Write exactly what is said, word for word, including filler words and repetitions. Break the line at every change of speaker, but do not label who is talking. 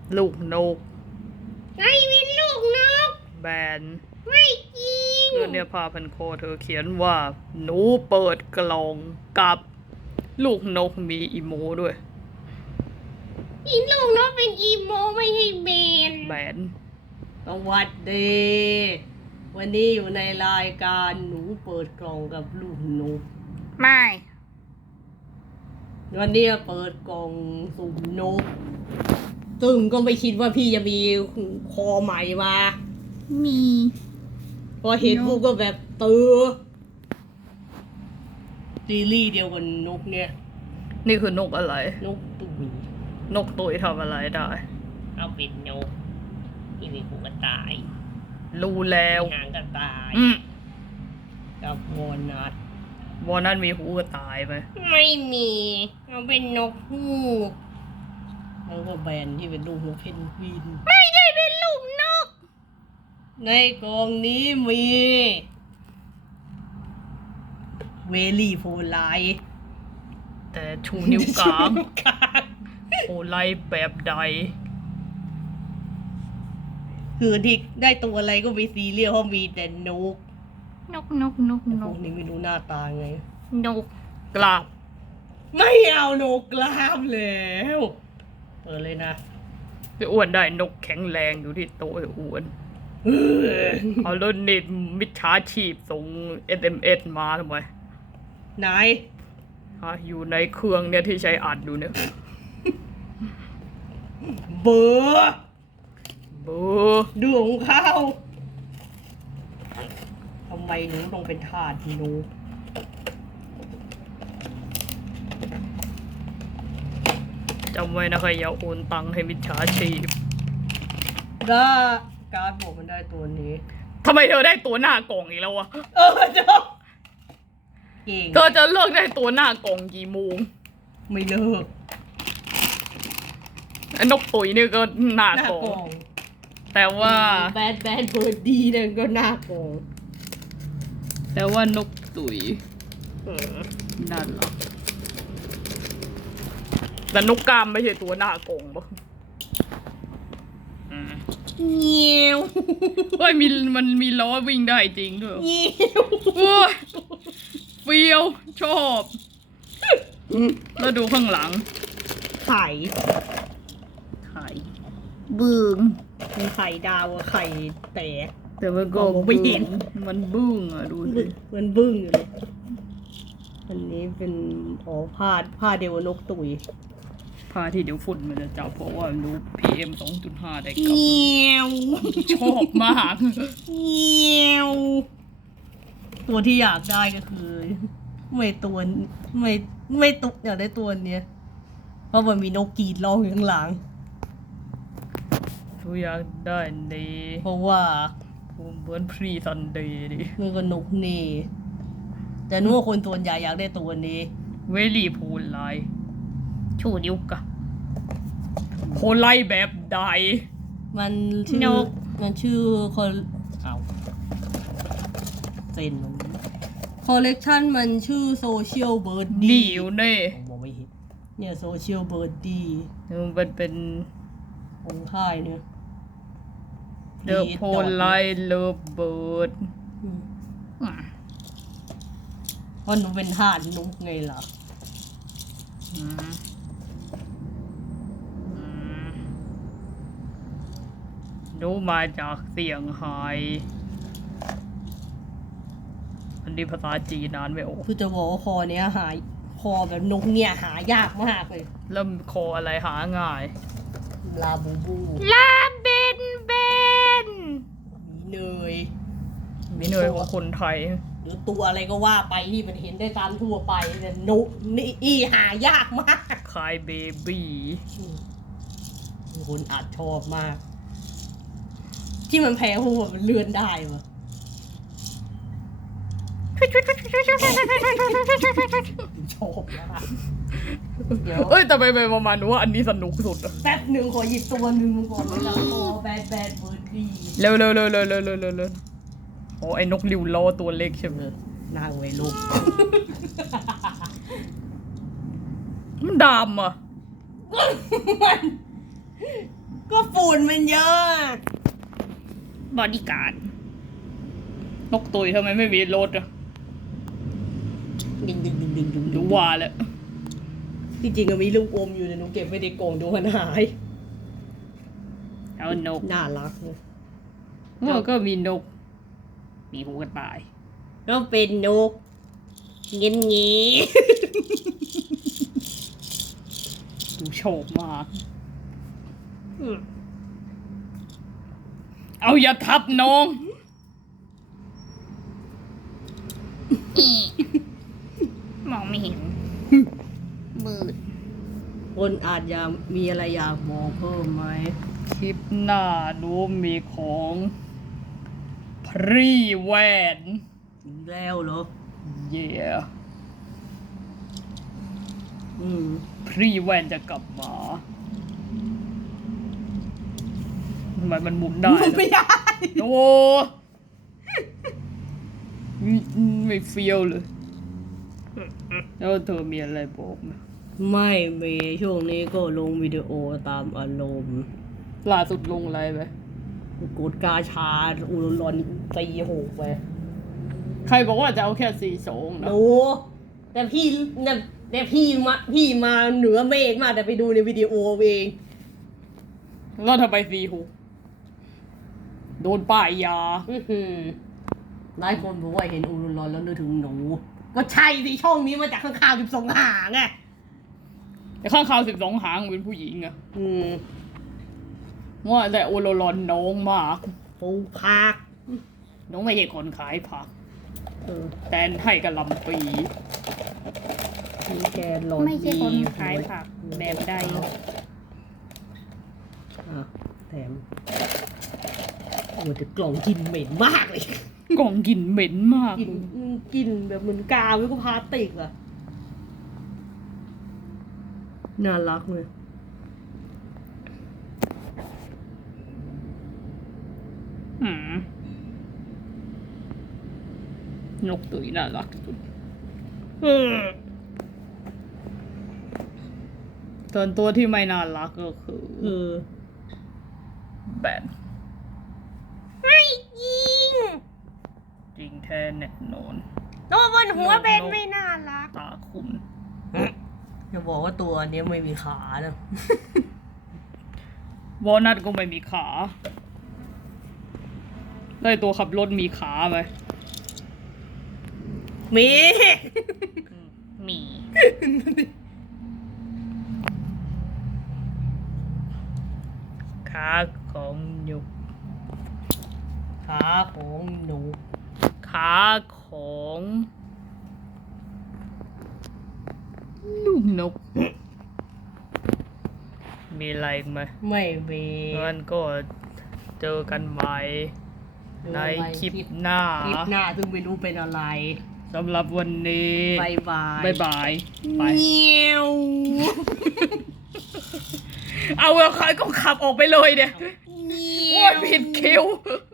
ลูกนก
ไม่เป็นลูกนก
แบน
ไม่จริง
คือเนี่ยผ้าพันคอเธอเขียนว่าหนูเปิดกล่องกับลูกนกมีอีโมด้วย
อีลูกนกเป็นอีโมไม่ใช่เบน
แบน
สวัสดีวันนี้อยู่ในรายการหนูเปิดกล่องกับลูกนก
ไม่
วันนี้เปิดกล่องสุ่มนกซึ่งก็ไม่คิดว่าพี่จะมีคอใหม่มา
มี
พอเห็นปุ๊บก็แบบตื้อซีรีส์เดียวกันนกเนี่ย
นี่คือนกอะไร
นกตุย
นกตุยทำอะไรได้
เอาเป็นนกที่มีหูกระต่าย
รู้แล้ว
หางกระต่ายกับวอลนัท
วอลนัทมีหูกระต่ายไหม
ไม่มีเอาเป็นนกฮูกแล้วก็แบนที่เป็นลูกนกเพนกวิน
ไม่ได้เป็นลูกนก
ในกล่องนี้มีเวลี่โพไล
แต่ชูนิ้วกลางโพไลแบบใด
คือที่ได้ตัวอะไรก็ไม่ซีเรียสเพราะมีแต่นก
นกนกนกน
กนี่ไม่รู้หน้าตาไง
นกกราบ
ไม่เอานกกราบแล้วเปิดเลยนะ
ไปอ้วนได้นกแข็งแรงอยู่ที่โต๊ะอ้วนเอาแล้วนี่มิจฉาชีพส่ง เอส เอ็ม เอส มาทำไม
ไหน
ฮะอยู่ในเครื่องเนี่ยที่ใช้อัดดูเนี่ย
เบอร์
เบอร์
ดวงข้าวทำไมหนูต้องเป็นทาสหนู
จำไว้นะใครอย่าโอนตังค์ให้มิจฉาชีพ
ถ้าการ์ดบอกมันได้ตัวนี้
ทำไมเธอได้ตัวหน้ากล่องอีกแล้ววะ
เออเจ้าเก่ง
เธอจะเลิกได้ตัวหน้ากล่องกี่โมง
ไม่เลิก
ไอ้นกตุ๋ยนี่ก็หน้ากล่องแต่ว่า
แบดแบดเบิร์ดดีเนี่ยก็หน้ากล่อง
แต่ว่านกตุ๋ยนั่นเหรอแต่นกกามไม่ใช่ตัวหน้ากล่องปะ
เงี้ยว
เฮ้ยมีมันมีล้อวิ่งได้จริงด้วย
เงี้ยว
เฟียวชอบแล้วดูข้างหลัง
ไข่
ไข่บึ้ง
มีไข่ดาวกับไข่แต่
แต่มันก็ไม่เห็นมันบึ้งอ่ะดูสิ
มันบึ้งอยู่เลยอันนี้เป็นอ๋อผ้าผ้าเดียวนกตุ๋ย
ผ้าที่เดี๋ยวฝุ่นมันจะจับเพราะว่ารู้ พี เอ็ม สองจุดห้า ได้กับชอบมาก
เงี้ยวตัวที่อยากได้ก็คือไม่ตัวไม่ไม่ตุกอยากได้ตัวเนี้ยเพราะมันมีนกกรีดร้องอยู่ข้างหลัง
ทุกอยากได้ดี
เพราะว่า
ผมเหมือนพรีซันเดย์ดิ
มันก็นกนี่แต่นึกว่าคนตัวใหญ่อยากได้ตัวนี้
เวลี่โพไลชูนิ้วกะโพไลแบบใด
มันชื่อมันชื่อคนเอาเซ็นมันคอลเลกชันมันชื่อโซเชียลเบิร์ดดี้
นี่อยู่เน่
มองไม่เห็นเนี่ยโซเชียลเบิร์ดดี้
มันเป็น
ของค่ายเนี่ย
The Polite Love Bird
เพราะหนูเป็นทาสนกไงล่ะ
ดูมาจากเสียงไฮอันนี้ภาษาจีนนานไม่ออก
คือจะบอกว่าคอเนี้ยหายคอแบบนกเนี่ยหายากมากเลย
แล้วคออะไรหาง่าย
ลาบูบู
ลาเบนเบน
มีเนย
มีเนยของคนไทย
หรือตัวอะไรก็ว่าไปที่มันเห็นได้ตามทั่วไปแต่นกนี่อีหายากมาก
คายเบบี้
คนอาจชอบมากที่มันแพ้หัวมันเลื่อนได้วะชอบมาก
เอ้ยแต่ไปไปประมาณหนูว่าอันนี้สนุกสุดอะ
แป๊บหนึ่งขอหยิบตัวหนึ่งก่อนแล้วโอ้แบดแบดเบิร์ดดี้
เร็วเร็วเร็วเร็วเร็วเร็วเร็วเร็วโอ้ไอ้นกริ้วล้อตัวเล็กใช่ไหม
นางไว้ลูก
มันดำอ่ะ
มันก็ฝุ่นมันเยอะ
บอดี้การ์ดนกตุยทำไมไม่มีรถอ่ะ
ดึงดึงดึงดึงดึง
ดูว่าแหละ
จริงๆก็มีลูกอมอยู่แต่หนูเก็บไว้ในกล่องดูมันหาย
เอานก
น่ารักเลย
แล้วก็มีนก มีหูกระต่าย
ก็เป็นนกเงี้ยเงี้ย
ดูโฉบมาก เอาอย่าทับน้อง
มองไม่เห็นมืด
คนอาจจะมีอะไรอยากบอกเพิ่มไหม
คลิปหน้าดูมีของพรีแวน
อีกแล้วเหรอ
เย่
อืม
พรีแวนจะกลับมาทำไมมันหมุนได้
ไม่
นะ
ได้
โอ้ไม่เฟี้ยวเลย แล้วเธอมีอะไรบอกไหม
ไม่เมช่วงนี้ก็ลงวิดีโอตามอารมณ์
ล่าสุดลงอะไรไป
กดกาชาอุลลอนตีหกไป
ใครบอกว่าจะเอาแค่สี่สองนะ
โอ้แต่พี่แต่แต่พี่มาพี่มาเหนือเมฆมากแต่ไปดูในวิดีโอเอง
แล้วทำไมสี่หกโดนป้ายยา
อื้อหือหลายคนบอกว่าเห็นอุลลอนแล้วนึกถึงหนู ก็ใช่สิช่องนี้มาจากข้างๆสิบสองหางไง
แต่ข้างคาวสิบสองหางเป็นผู้หญิงอะ
อืม
ว่าแต่โอโลรอนน้องมาก
ปูพัก
น้องไม่ใช่คนขายผัก
เออ
แต่ให้กระหลำปี
มีแกนหลอด
ไม่ใช่คน
ดี
ขายผักแบบใด
อ่ะแถมโอ้แต่กล่องกินเหม็นมากเลย
กล่องกลิ่นเหม็นมาก
กินกินแบบเหมือนกาวแล้วก็พลาสติกอะน่ารักเลย
อืมนกตุยน่ารักสุดส่วนตัวที่ไม่น่ารักก็คือ
เออ
แบน
ไม่จริง
จริงแท้แน่นอน
ตัวบนหัวเบนไม่น่ารัก
ตาคุณ
จะบอกว่าตัวเนี้ยไม่มีขานะ
วอลนัทก็ไม่มีขาได้ตัวขับรถมีขาไหม
มี
มี
ขาของหยุก
ขาของหนู
ขาของลูกนก มีอะไรอีกไหม
ไม่มี
งั้นก็เจอกันใหม่ในคลิปหน้า
คลิปหน้าซึ่งไม่รู้เป็นอะไร
สำหรับวันนี้
บายบาย
บายบาย ไป
เงี้ยว
เอาเอาใครก็ขับออกไปเลยเนี่ย
เงี้
โอ้
ย
ยผิดคิว